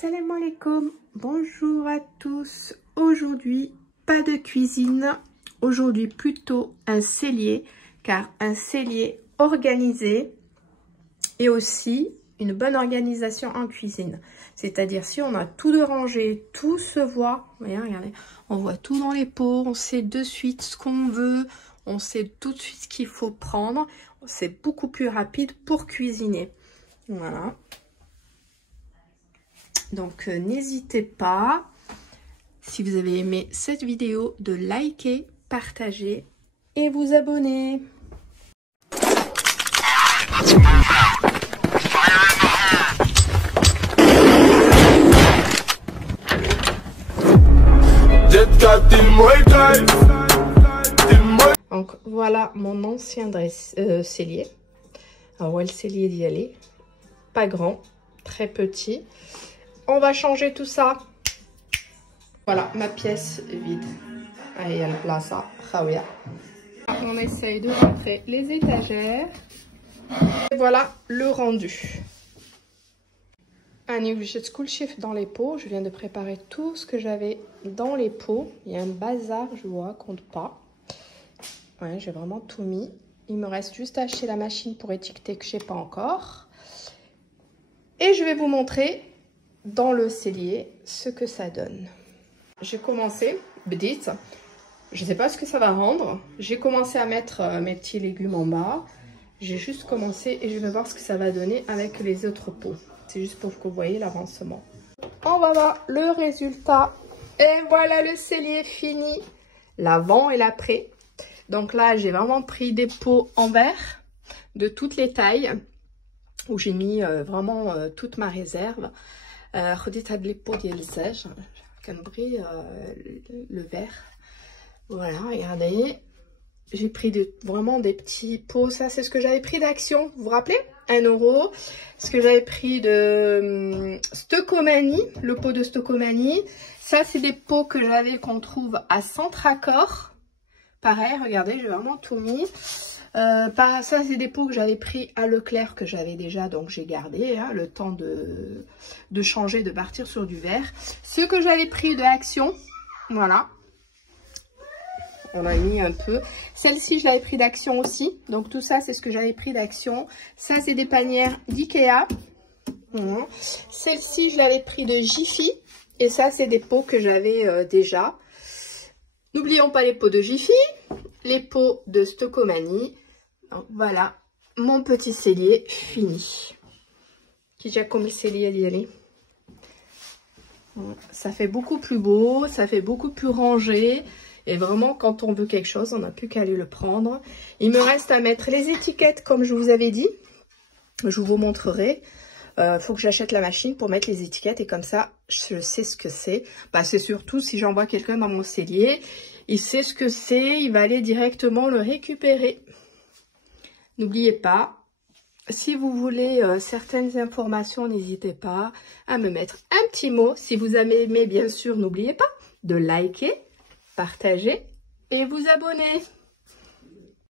Salam alaikum, bonjour à tous. Aujourd'hui, pas de cuisine. Aujourd'hui, plutôt un cellier, car un cellier organisé et aussi une bonne organisation en cuisine. C'est-à-dire, si on a tout de rangé, tout se voit. Voyez, regardez, on voit tout dans les pots, on sait de suite ce qu'on veut, on sait tout de suite ce qu'il faut prendre. C'est beaucoup plus rapide pour cuisiner. Voilà. Donc, n'hésitez pas, si vous avez aimé cette vidéo, de liker, partager et vous abonner. Donc, voilà mon ancien cellier. Alors, ouais, le cellier d'y aller. Pas grand, très petit. On va changer tout ça. Voilà, ma pièce vide. Allez, elle place à Khaouia. On essaye de rentrer les étagères. Et voilà le rendu. Un obligé de school shift dans les pots. Je viens de préparer tout ce que j'avais dans les pots. Il y a un bazar, je vous raconte pas. Ouais, j'ai vraiment tout mis. Il me reste juste à acheter la machine pour étiqueter que je sais pas encore. Et je vais vous montrer dans le cellier ce que ça donne. J'ai commencé, bdit, je sais pas ce que ça va rendre. J'ai commencé à mettre mes petits légumes en bas. J'ai juste commencé et je vais voir ce que ça va donner avec les autres pots. C'est juste pour que vous voyez l'avancement. On va voir le résultat. Et voilà le cellier fini. L'avant et l'après. Donc là, j'ai vraiment pris des pots en verre de toutes les tailles, où j'ai mis vraiment toute ma réserve. Redit les pots d'Elsège, le verre. Voilà, regardez. J'ai pris vraiment des petits pots. Ça, c'est ce que j'avais pris d'Action. Vous vous rappelez? 1 €. Ce que j'avais pris de Stocomanie, le pot de Stocomanie. Ça, c'est des pots que j'avais, qu'on trouve à Centracor. Pareil, regardez, j'ai vraiment tout mis. Ça, c'est des pots que j'avais pris à Leclerc, que j'avais déjà, donc j'ai gardé hein, le temps de changer, de partir sur du verre. Ce que j'avais pris de Action, voilà. On a mis un peu. Celle-ci, je l'avais pris d'Action aussi. Donc tout ça, c'est ce que j'avais pris d'Action. Ça, c'est des panières d'Ikea. Celle-ci, je l'avais pris de Jiffy. Et ça, c'est des pots que j'avais déjà. N'oublions pas les pots de Jiffy, les pots de Stocomanie. Donc voilà, mon petit cellier fini. Qui déjà comme le cellier d'y aller. Ça fait beaucoup plus beau, ça fait beaucoup plus rangé. Et vraiment, quand on veut quelque chose, on n'a plus qu'à aller le prendre. Il me reste à mettre les étiquettes, comme je vous avais dit. Je vous montrerai. Faut que j'achète la machine pour mettre les étiquettes. Et comme ça, je sais ce que c'est. Bah, c'est surtout si j'envoie quelqu'un dans mon cellier. Il sait ce que c'est. Il va aller directement le récupérer. N'oubliez pas, si vous voulez certaines informations, n'hésitez pas à me mettre un petit mot. Si vous avez aimé, bien sûr, n'oubliez pas de liker, partager et vous abonner.